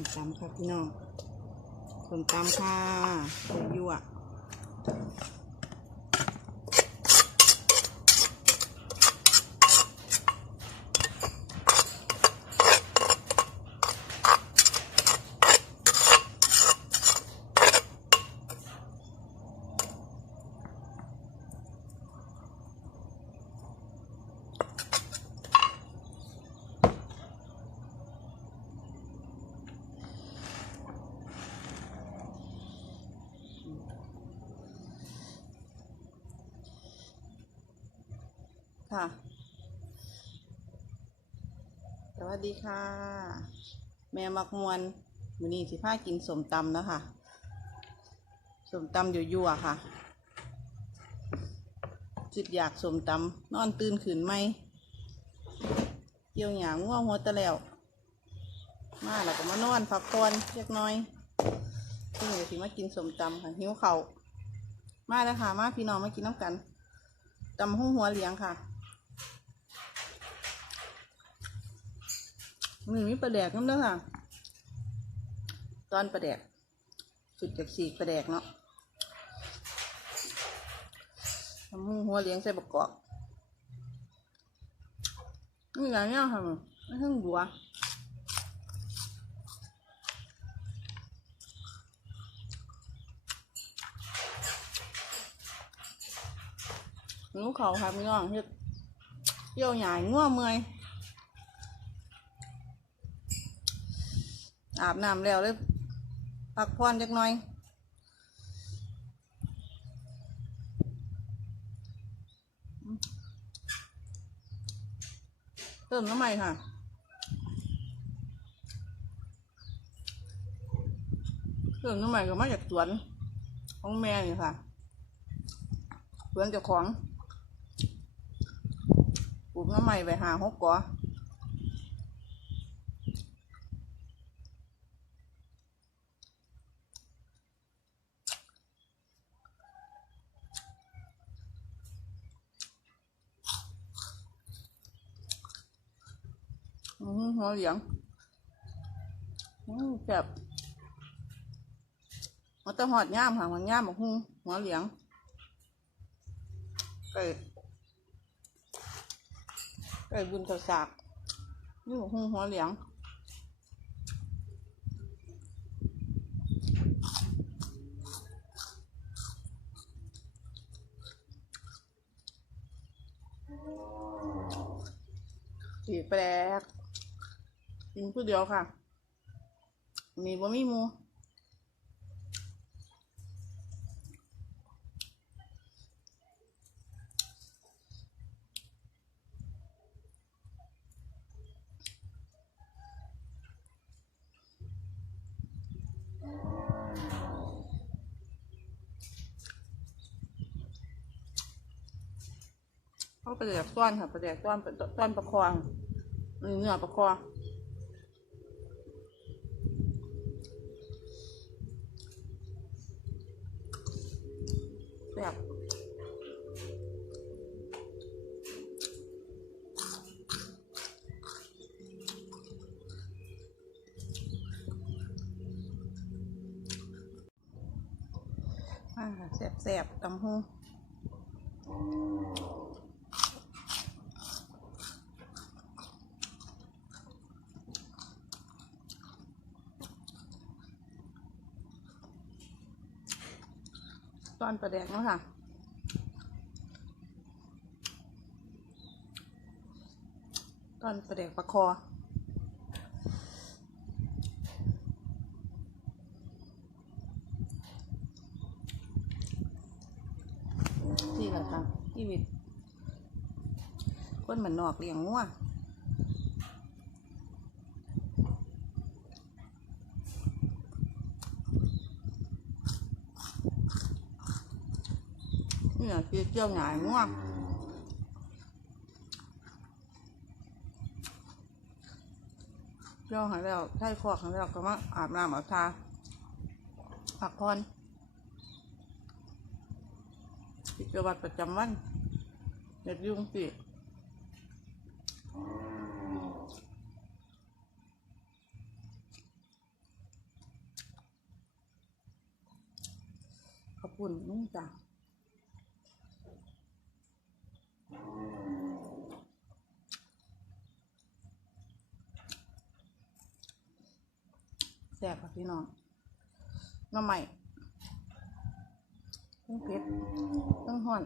มตำค่ะพี่น้องส้มตำค่ะยั่ว ค่ะ สวัสดีค่ะ แม่มักมวนวันนี้สิพากินสมตำแล้วค่ะสมตำอยู่ยั่วๆค่ะจิตอยากสมตำนอนตื่นขืนไหมเกี่ยวหยางง่วงหัวตะแล้ว มาแล้วก็มานอนพักผ่อนเล็กน้อยซึ่งเดี๋ยวสิมากินสมตำค่ะหิวเขาวมาแล้วค่ะ มาพี่น้องมากินน้ำกันตำหุ้งหัวเลี้ยงค่ะ มันมีปลาแดกน้ำเด้อค่ะ ตอนปลาแดกสุดจากสีปลาแดกเนาะทำมูหัวเลี้ยงใส่บกกอกนี่อย่างเนี้ยค่ะไม่ทั้งบัวหนูเขาค่ะพี่น้องเฮ็ดเกี่ยวใหญ่ง่วเมื่อย อาบน้ำแล้วเลยพักผ่อนจักหน่อย เติมน้ำใหม่ค่ะเติมน้ำใหม่ก็มาจากสวนของแม่นี่ค่ะสวนเจ้าของปลูกน้ำใหม่ไปหาหกกออืม หัวเหลียงอืมแซ่บมันจะหอดย่ามค่ะมันย่ามบอกหุ้งหัวเหลียงไก่ไก่บุญข้าวสากนี่บอกหุ้งหัวเหลียงสีแปลก กินผู้เดียวค่ะ มีบ่มีหมูเขาไปแดกต้อนค่ะไปแดกต้อนต้อนประคองเนื้อประคอง แสบๆตำหูตอนประแดกเนาะค่ะตอนประเด็กประคอ ที่แหละค่ะ ชีวิต คนเหมือนนอกเลี้ยงงัวนี่คือเจ้าหงายงัวเจ้าหายแล้วใช่คอกหายแล้วก็มาอาบน้ำอาบทาพักผ่อน กิจวัตรประจำวันเนี่ยยุ่งสิขอบคุณนุ่งจ้าแสบค่ะพี่น้องน้ำใหม่ ต้งเผ็ดต้องห่อน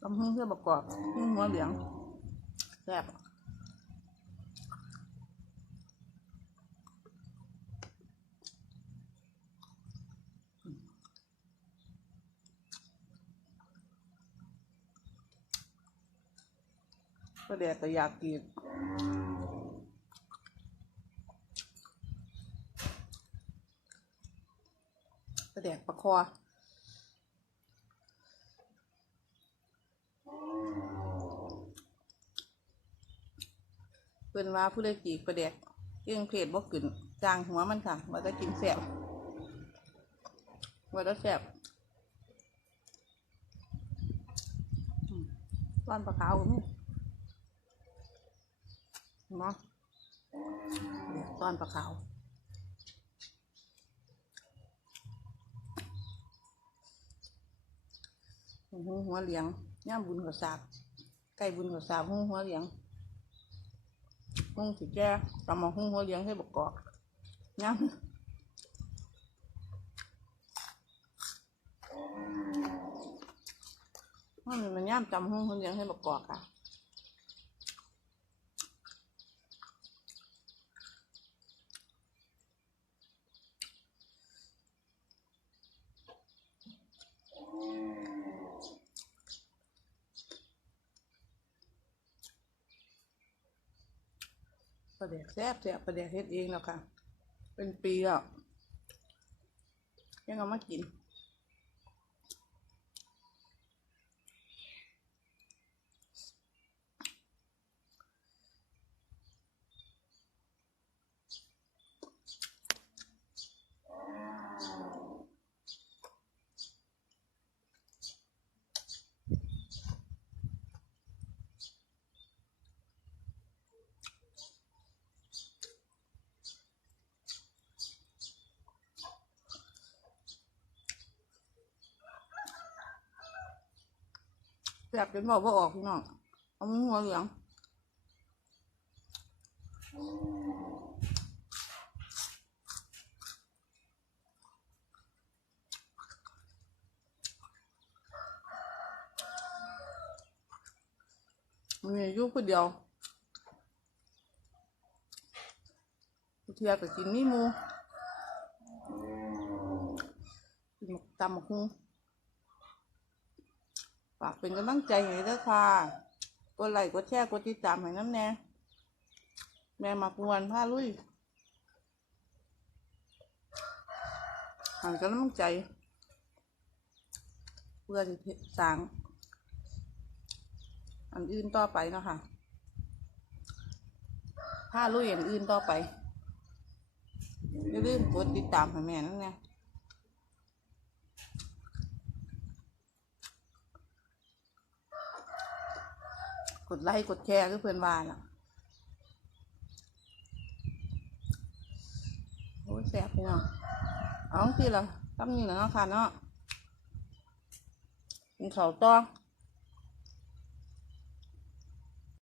ตำหุ้งเพื่อประกอบหุ้งหัวเหลืองแซ่บก็แดกก็อยากกิน ก็แดกปลาคอเพิ่นว่าผู้ใดจีกประเดกเรื่งเพศบ่ขึ้นจางหัวมันค่ะว่าจะกินแซ่บว่าจะแซ่บอืมต้อนปลาขาวก็มีเนาะเนี่ยต้อนปลาขาว หูหัวเหลียงย่ามบุญหัวสาบใกล้บุญหัวสาบหูหัวเหลียงหุ้งสิแก่ตำมาหุ้งหัวเลี้ยงให้บกกอกย่ำมันมันย่ำจำหุ้งหัวเลี้ยงให้บกกอกอะ ปลาแดกแซ่บแซ่บปลาแดกเฮ็ดเองแล้วค่ะ เป็นปีแล้วยังเอามากิน แซ่บจนบอกว่าออกพี่น้องเอามือหัวเหลืองมีอายุคนเดียวเทียกับกินนี่มูกินหมกตำหมกหุ้ง ฝากเป็นกำลังใจให้ด้วยค่ะกดไลค์กดแชร์กดติดตามให้น้ำแน่แม่มักมวนผ้าลุยหันกำลังใจ เพื่อจะสร้างอันอื่นต่อไปนะคะผ้าลุยอย่างอื่นต่อไปอย่าลืมกดติดตามให้แม่นั่นไง กดไลค์กดแชร์ก็เพื่อนบ้านอะโอ้ยแสบพี่น้องเอาสิละตั้มนี่แหละเนาะค่ะเนาะกินข้าวต้อ